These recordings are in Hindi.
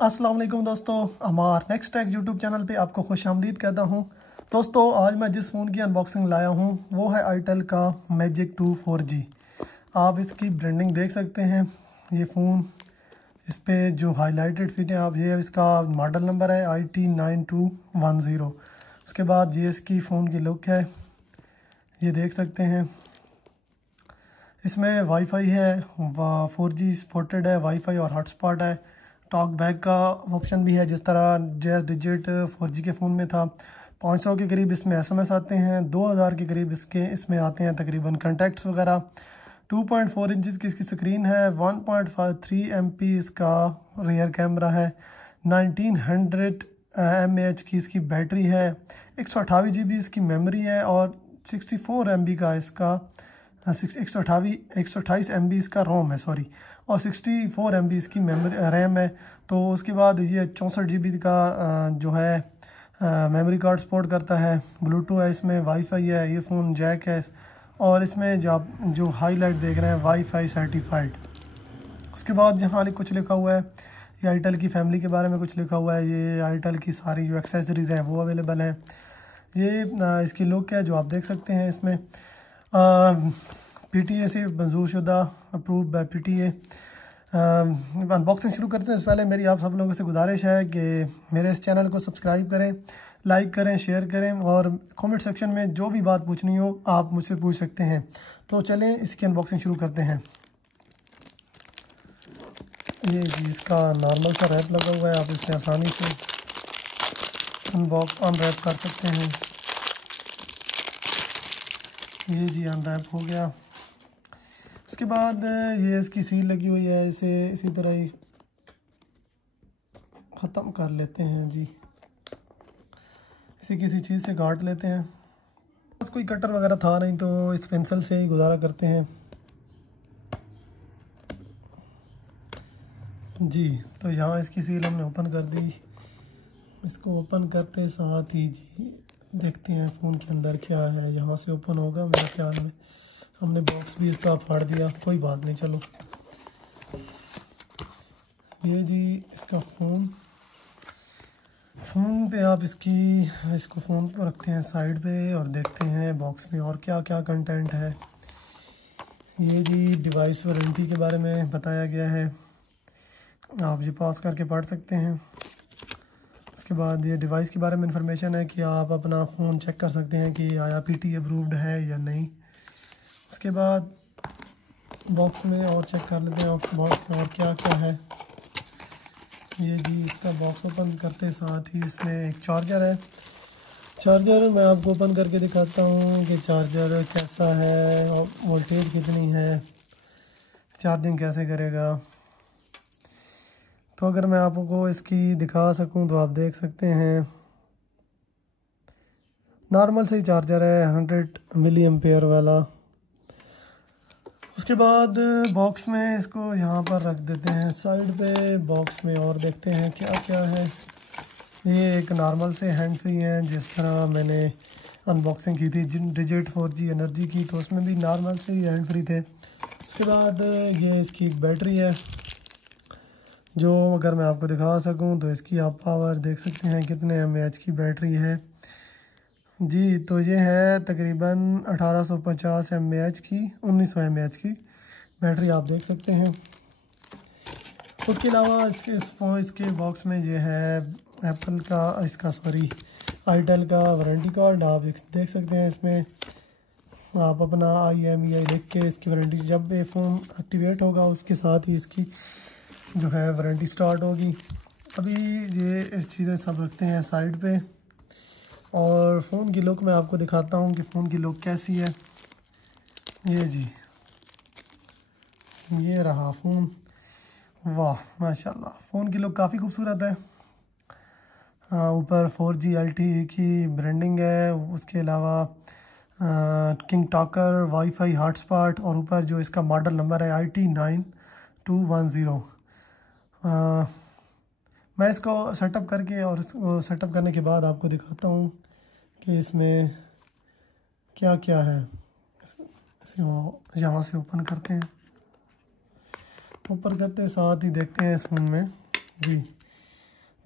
अस्सलाम वालेकुम दोस्तों, हमार नेक्स्ट टेक यूट्यूब चैनल पे आपको खुश आमदीद कहता हूँ। दोस्तों, आज मैं जिस फ़ोन की अनबॉक्सिंग लाया हूँ वो है आईटेल का मैजिक 2 4G। आप इसकी ब्रांडिंग देख सकते हैं। ये फ़ोन इस पे जो हाईलाइटेड फिट है, आप ये इसका मॉडल नंबर है IT9210। उसके बाद ये इसकी फ़ोन की लुक है, ये देख सकते हैं। इसमें वाईफाई है, 4G सपोर्टेड है, वाईफाई और हॉटस्पॉट है। टॉक बैक का ऑप्शन भी है, जिस तरह जैज़ डिजिट 4G के फ़ोन में था। 500 के करीब इसमें SMS आते हैं, 2000 के करीब इसमें आते हैं तकरीबन कॉन्टैक्ट्स वगैरह। 2.4 इंचज़ की इसकी स्क्रीन है, 1.3 MP इसका रियर कैमरा है, 1900 mAh की इसकी बैटरी है, 128 GB इसकी मेमोरी है और 64 MB का इसका 128 MB इसका रोम है और 64 MB इसकी मेमोरी रैम है। तो उसके बाद ये 64 GB का जो है मेमोरी कार्ड सपोर्ट करता है। ब्लूटूथ है, इसमें वाईफाई है, ईयरफोन जैक है और इसमें जो हाईलाइट देख रहे हैं वाईफाई सर्टिफाइड। उसके बाद यहाँ कुछ लिखा हुआ है, ये आईटेल की फैमिली के बारे में कुछ लिखा हुआ है। ये आईटेल की सारी जो एक्सेसरीज़ हैं वो अवेलेबल हैं। ये इसकी लुक है जो आप देख सकते हैं। इसमें PTA से मंजूरशुदा अप्रूव बाय PTA। अनबॉक्सिंग शुरू करते हैं इससे पहले मेरी आप सब लोगों से गुजारिश है कि मेरे इस चैनल को सब्सक्राइब करें, लाइक करें, शेयर करें और कमेंट सेक्शन में जो भी बात पूछनी हो आप मुझसे पूछ सकते हैं। तो चलें इसकी अनबॉक्सिंग शुरू करते हैं। ये जी इसका नॉर्मल सा रैप लगा हुआ है, आप इसे आसानी से अनरैप कर सकते हैं। ये जी अनरैप हो गया। उसके बाद ये इसकी सील लगी हुई है, इसे इसी तरह ही ख़त्म कर लेते हैं जी। इसे किसी चीज़ से काट लेते हैं। बस कोई कटर वगैरह था नहीं तो इस पेंसिल से ही गुजारा करते हैं जी। तो यहाँ इसकी सील हमने ओपन कर दी। इसको ओपन करते साथ ही जी देखते हैं फ़ोन के अंदर क्या है। यहाँ से ओपन होगा मेरे ख्याल में। हमने बॉक्स भी इसका फाड़ दिया, कोई बात नहीं। चलो ये जी इसका फ़ोन पे आप इसको फ़ोन पर रखते हैं साइड पे और देखते हैं बॉक्स में और क्या क्या कंटेंट है। ये जी डिवाइस वारंटी के बारे में बताया गया है, आप ये पास करके पढ़ सकते हैं। उसके बाद ये डिवाइस के बारे में इंफॉर्मेशन है कि आप अपना फ़ोन चेक कर सकते हैं कि आया PTA अप्रूव्ड है या नहीं। उसके बाद बॉक्स में और चेक कर लेते हैं बॉक्स में और क्या क्या है। ये जी इसका बॉक्स ओपन करते साथ ही इसमें एक चार्जर है। चार्जर मैं आपको ओपन करके दिखाता हूँ कि चार्जर कैसा है और वोल्टेज कितनी है, चार्जिंग कैसे करेगा। तो अगर मैं आपको इसकी दिखा सकूं तो आप देख सकते हैं नॉर्मल से ही चार्जर है, 100 मिली एम्पेयर वाला। उसके बाद बॉक्स में इसको यहाँ पर रख देते हैं साइड पे। बॉक्स में और देखते हैं क्या क्या है। ये एक नॉर्मल से हैंड फ्री है, जिस तरह मैंने अनबॉक्सिंग की थी डिजिट 4G एनर्जी की, तो उसमें भी नॉर्मल से ही हैंड फ्री थे। उसके बाद ये इसकी एक बैटरी है जो अगर मैं आपको दिखा सकूं तो इसकी आप पावर देख सकते हैं कितने mAh की बैटरी है जी। तो ये है तकरीबन 1850 mAh की, 1900 mAh की बैटरी आप देख सकते हैं। उसके अलावा इसके बॉक्स में ये है एप्पल का आईटेल का वारंटी कार्ड, आप देख सकते हैं। इसमें आप अपना IMEI लिख के इसकी वारंटी, जब ये फ़ोन एक्टिवेट होगा उसके साथ ही इसकी जो है वारंटी स्टार्ट होगी। अभी ये इस चीज़ें सब रखते हैं साइड पे और फ़ोन की लुक मैं आपको दिखाता हूँ कि फ़ोन की लुक कैसी है। ये जी ये रहा फ़ोन, वाह माशाल्लाह, फ़ोन की लुक काफ़ी खूबसूरत है। ऊपर 4G LTE की ब्रांडिंग है, उसके अलावा किंग टॉकर, वाईफाई, हॉटस्पॉट और ऊपर जो इसका मॉडल नंबर है IT9210। मैं इसको सेटअप करके और इसको सेटअप करने के बाद आपको दिखाता हूँ कि इसमें क्या क्या है। इसे यहाँ से ओपन करते हैं, ऊपर करते साथ ही देखते हैं इस फ़ोन में जी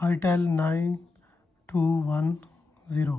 itel 9210